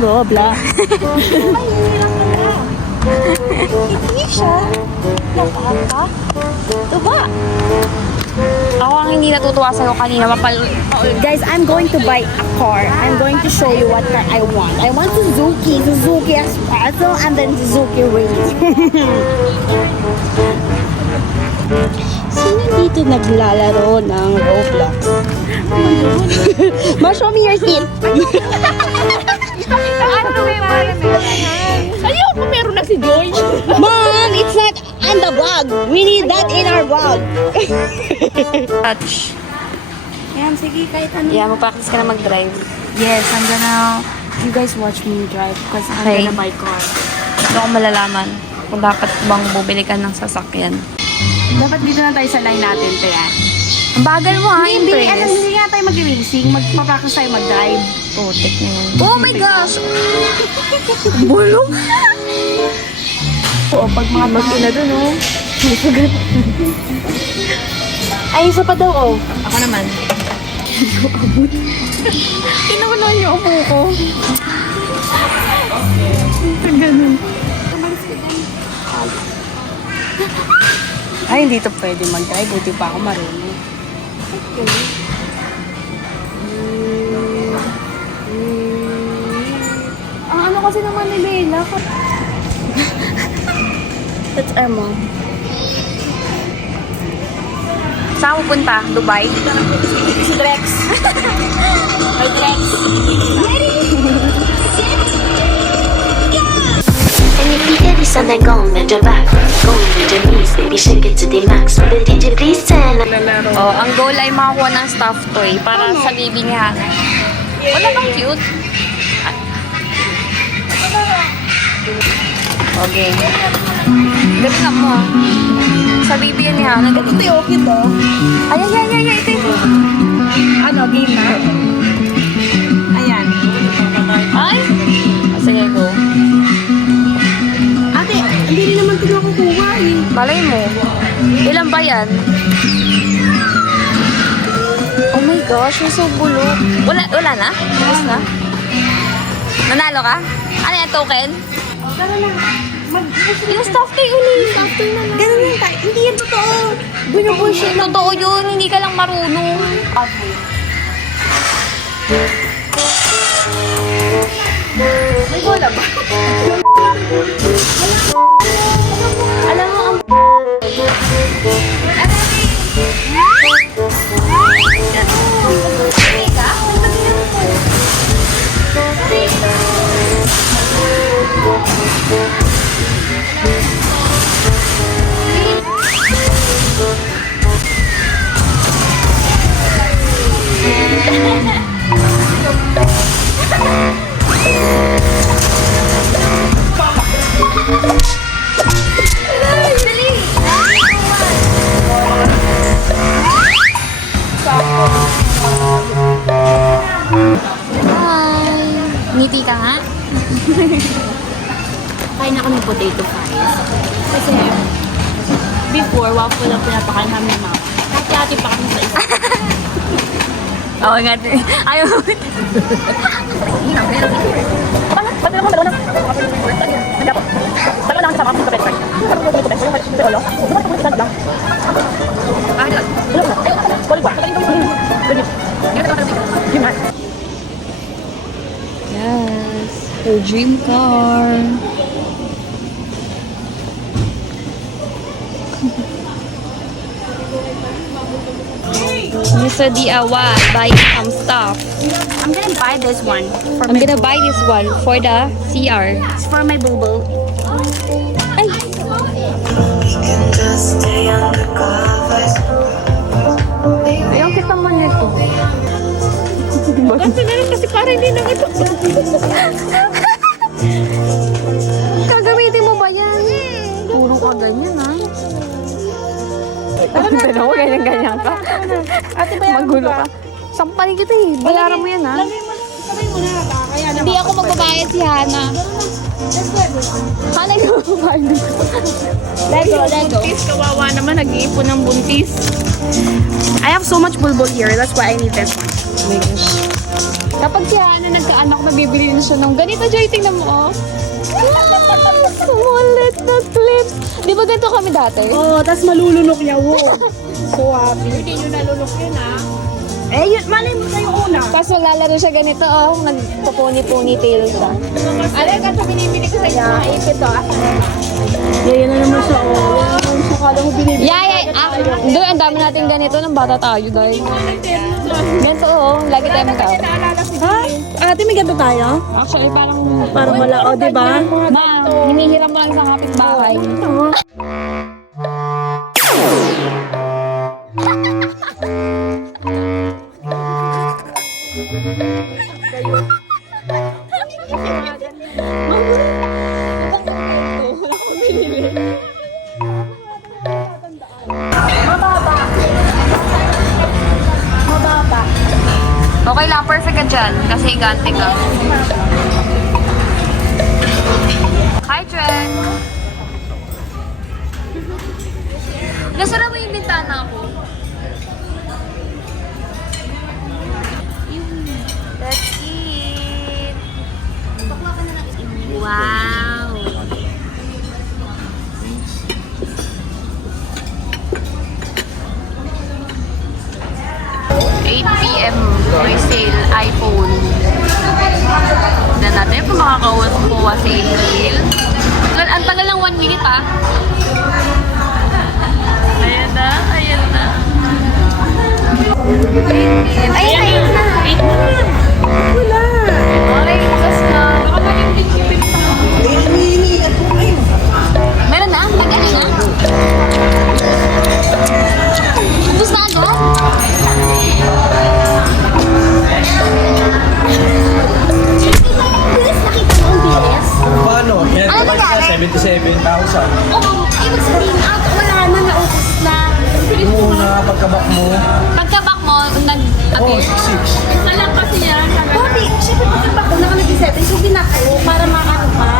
Roblox. Ay, hindi lang pala. Hindi siya. Nakaka. Tuba. Ako ang hindi natutuwa sa'yo kanina. Guys, I'm going to buy a car. I'm going to show you what car I want. I want Suzuki Espresso, and then Suzuki Race. Sino dito naglalaro ng Roblox? Ma, show me your seat. Ayoko, meron na si Joy. Mom, it's not on the vlog. We need that in our vlog. Touch. Ayan, sige, kahit ano. Yeah, mag-practice ka na mag-drive. Yes, I'm gonna... You guys watch me drive because I'm Okay. gonna buy car. Gusto ko malalaman kung dapat bang bumili ka ng sasakyan. Dapat dito na tayo sa line natin, Tia. Ang bagal mo ha, in Hindi, fairness. hindi nga tayo mag-racing. Magpapractice tayo mag-drive. Putik na yan. Oh my gosh! Bulong! Oo, pag mga Mag-ina dun, oh. Ay, isa pa daw, oh. Ako naman. Inuunan niyo upo ko. Ganun. Ay, hindi to pwede mag-drive. Buti pa ako marunong. Ang ano kasi naman ni Bella. That's our mom. Saan mo punta? Dubai? Si Drex. Hi, Drex. And if you hear this and then go on your back, go on your knees, baby shake it to the max. But did you please tell? Oh, ang goal ay makakuha ng stuffed toy para sa baby ni Hana. Wala bang cute? Okay. Galingan mo ah. Sa baby yan ni Hana. Ito yung cute, oh. Ay, ito. Ano, game na? Ayan. Ay! Oh, sige, go. Ate, hindi rin naman ito nakukuha eh. Malay mo. Ilan ba yan? Oh my gosh, you're so bulok. Wala na? Tapos na? Nanalo ka? Ano yan, token? Tara na. Yung stuffed toy uli. Ganun lang tayo. Hindi yan totoo. Bullshit. Totoo yun. Hindi ka lang marunong. Okay. May bola ba? Alam mo, ang... Ngiti ka nga? Kain ako ng potato fries. Kasi, before, waffle lang pinapakain namin ni mama. Hati-hati pa kami sa isa. Oo nga. Ayaw mo. Pati naman dalawa na. Dalawa lang kasama ako sa bedtime. Parang ko sa bedtime. Pero lo, bukan ko sa lang. Boleh ba? Yes. Her dream car. Mr. DIY buying some stuff. I'm gonna buy this one. I'm gonna buy this one for the CR. It's for my boo-boo. Ayun, kita mo nito. Kasi na rin kasi parang hindi na ito. Gagamitin mo ba yan? Puro ka ganyan, ha? Tara mo, ganyan-ganyan ka. Ate, bayaran mo Magulo ba? ka. Sampalin kita eh. Bayaran mo yan, ha? Sabay mo na. Kaya na. Hindi ako magbabayad si Hana. Hana yung magbabayad. Lego. Buntis, kawawa naman. Nag-iipon ng buntis. I have so much bulbul here. That's why I need this one. Oh my gosh. Kapag si Hana nagkaanak, nabibili din siya ng ganito, Joy, tingnan mo, oh. Wow! Sumulit na clips. Di ba ganito kami dati? Oo, tas malulunok niya. Wow. So happy. Hindi nyo nalunok yun, ha? Eh, yun, malay mo tayo una. Tapos maglalaro siya ganito, oh. Nagpupuni-pony-tail siya. Ano yung ganito binibili ko sa inyo? Ipit, oh. Yan na naman siya, oh. Yan na naman siya. Kala mo binibili. Doon, ang dami natin ganito ng bata tayo, dahil. Ganito, oh. Lagi tayo magkao. Ha? Ate, may ganito tayo? Actually, parang Wala, oh, di ba? na, hinihiram mo lang sa kapitbahay. Okay lang, perfect ka dyan. Kasi higante ka. Hi, Tren! Nasara mo yung bintana ko. Let's eat! Wow! 8 PM, may sale, iPhone. Tignan natin kung makakakuha si April. Ang tagal lang 1 minute, ah. Ayan na, ayan na. Ayan na. Wala. Okay, just na. Meron na? Mag-ano na? Tapos na agad? Paano? Ano nangyari? 77,000. Oh, ibig sabihin, wala na, naubos na. Muna pagkabak mo. Pagkabak mo, Oh, nag-appear. 66. Isa lang kasi yan. Bobi, syempre pagkabak ko, nakalagay 7, so binako para makano pa.